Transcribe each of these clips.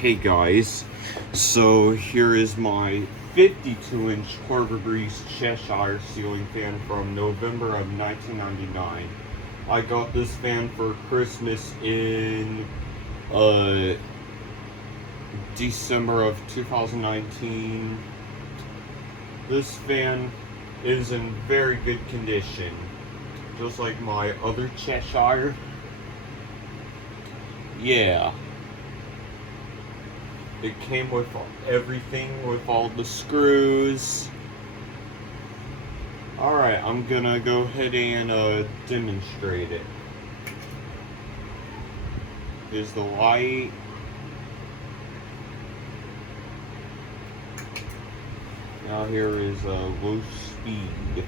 Hey guys, so here is my 52-inch Carver Breeze Cheshire ceiling fan from November of 1999. I got this fan for Christmas in December of 2019. This fan is in very good condition, just like my other Cheshire. Yeah. It came with everything, with all the screws. Alright, I'm gonna go ahead and demonstrate it. Here's the light. Now here is low speed.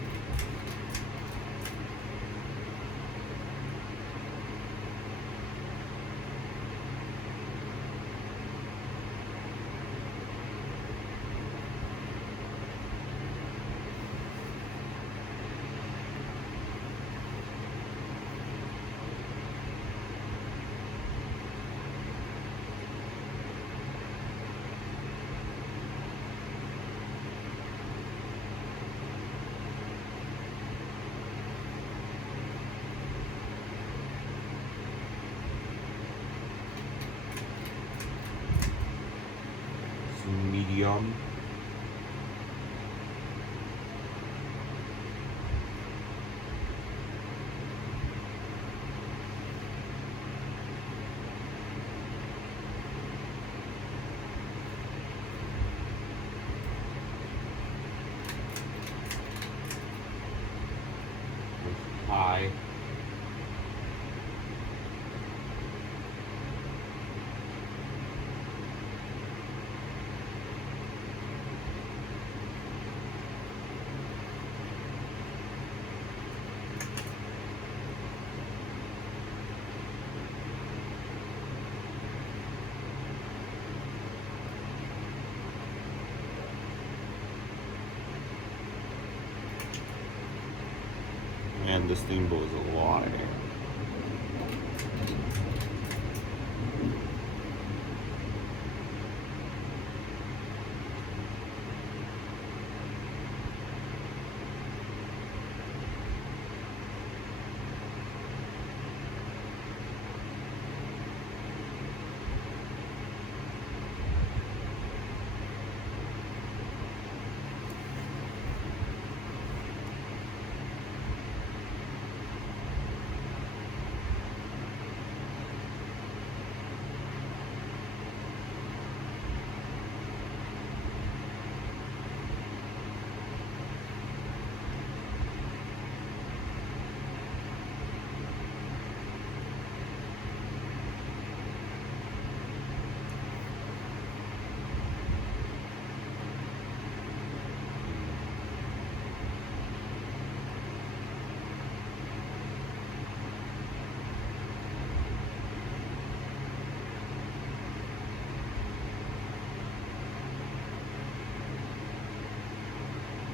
Medium. High. And this thing blows a lot of air.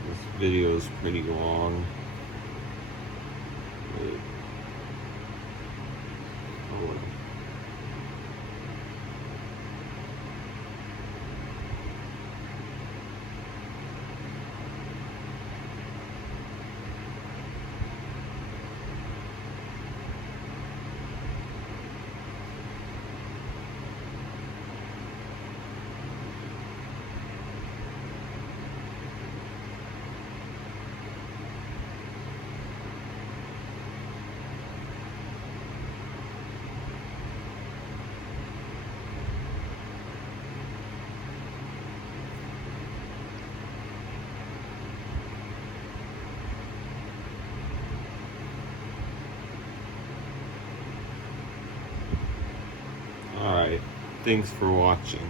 This video is pretty long. Alright, thanks for watching.